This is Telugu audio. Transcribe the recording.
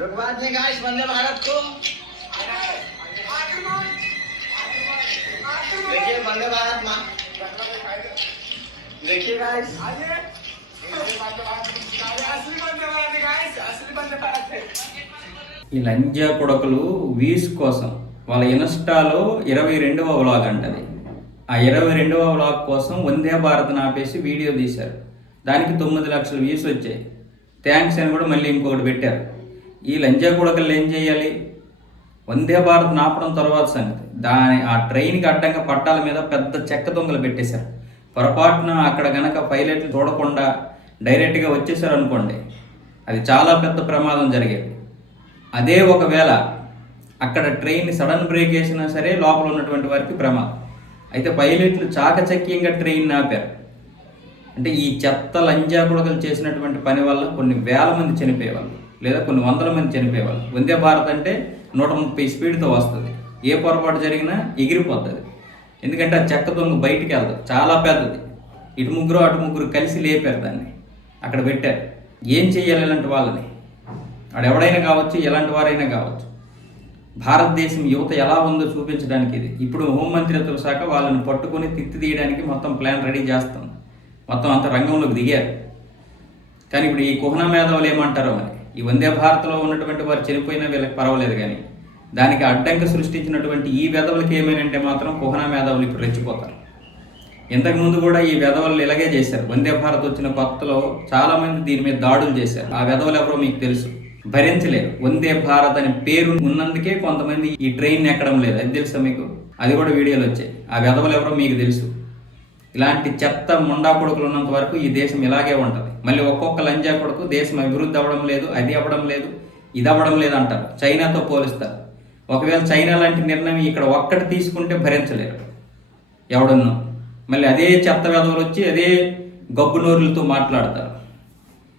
रुकवा दें गाइस वंदे भारत को देखिए वंदे भारत माँ देखिए गाइस ఈ లంజా కొడకలు వీస్ కోసం వాళ్ళ ఇన్స్టాలో ఇరవై రెండవ వ్లాగ్ అంటది ఆ ఇరవై రెండవ వ్లాగ్ కోసం వందే భారత్ ఆపేసి వీడియో తీశారు దానికి తొమ్మిది లక్షల వ్యూస్ వచ్చాయి థ్యాంక్స్ అని కూడా మళ్ళీ ఇంకొకటి పెట్టారు ఈ లంజా కొడకలు ఏం చేయాలి? వందే భారత్ ఆపడం తర్వాత సంగతి. దాని ఆ ట్రైన్కి అడ్డంగా పట్టాల మీద పెద్ద చెక్క దొంగలు పెట్టేశారు. పొరపాటున అక్కడ గనక పైలట్లు చూడకుండా డైరెక్ట్గా వచ్చేసారు అనుకోండి అది చాలా పెద్ద ప్రమాదం జరిగేది. అదే ఒకవేళ అక్కడ ట్రైన్ సడన్ బ్రేక్ వేసినా సరే లోపల ఉన్నటువంటి వారికి ప్రమాదం. అయితే పైలట్లు చాకచక్యంగా ట్రైన్ ఆపారు. అంటే ఈ చెత్త లంజా కొడకలు చేసినటువంటి పని వల్ల కొన్ని వేల మంది చనిపోయేవాళ్ళు. లేదా కొన్ని వందల మంది చనిపోయేవాళ్ళు. వందే భారత్ అంటే నూట ముప్పై స్పీడ్తో వస్తుంది. ఏ పొరపాటు జరిగినా ఎగిరిపోతుంది. ఎందుకంటే ఆ చెక్క దొంగ బయటికి వెళ్తుంది. చాలా పెద్దది. ఇటు ముగ్గురు అటు ముగ్గురు కలిసి లేపారు దాన్ని. అక్కడ పెట్టారు. ఏం చేయాలి ఇలాంటి వాళ్ళని? వాడు ఎవడైనా కావచ్చు ఎలాంటి వారైనా కావచ్చు. భారతదేశం యువత ఎలా ఉందో చూపించడానికి ఇది. ఇప్పుడు హోంమంత్రిత్వ శాఖ వాళ్ళని పట్టుకొని తిత్తి తీయడానికి మొత్తం ప్లాన్ రెడీ చేస్తాం మొత్తం అంత రంగంలోకి దిగారు. కానీ ఇప్పుడు ఈ కుహన మేధావులు ఏమంటారో మరి? ఈ వందే భారత్లో ఉన్నటువంటి వారు చనిపోయినా వీళ్ళకి పర్వాలేదు కానీ దానికి అడ్డంకి సృష్టించినటువంటి ఈ వెధవులకి ఏమైనంటే మాత్రం కుహనా మేధావులు ఇప్పుడు రెచ్చిపోతారు. ఇంతకుముందు కూడా ఈ వెధవలు ఇలాగే చేశారు. వందే భారత్ వచ్చిన కొత్తలో చాలామంది దీని మీద దాడులు చేశారు. ఆ వెధవలు ఎవరో మీకు తెలుసు. భరించలేరు వందే భారత్ అనే పేరు ఉన్నందుకే కొంతమంది ఈ ట్రైన్ ఎక్కడం లేదు. అది తెలుసా మీకు? అది కూడా వీడియోలు వచ్చాయి. ఆ వెధవలు ఎవరో మీకు తెలుసు. ఇలాంటి చెత్త ముండా కొడుకులు ఉన్నంత వరకు ఈ దేశం ఇలాగే ఉంటుంది. మళ్ళీ ఒక్కొక్క లంజా కొడుకు దేశం అభివృద్ధి అవ్వడం లేదు అది అవ్వడం లేదు ఇది అవ్వడం లేదు అంటారు. చైనాతో పోలిస్తారు. ఒకవేళ చైనా లాంటి నిర్ణయం ఇక్కడ ఒక్కటి తీసుకుంటే భరించలేరు. ఎవడన్నా. మళ్ళీ అదే చెత్త వెధవలు వచ్చి అదే గబ్బు నోరులతో మాట్లాడతారు.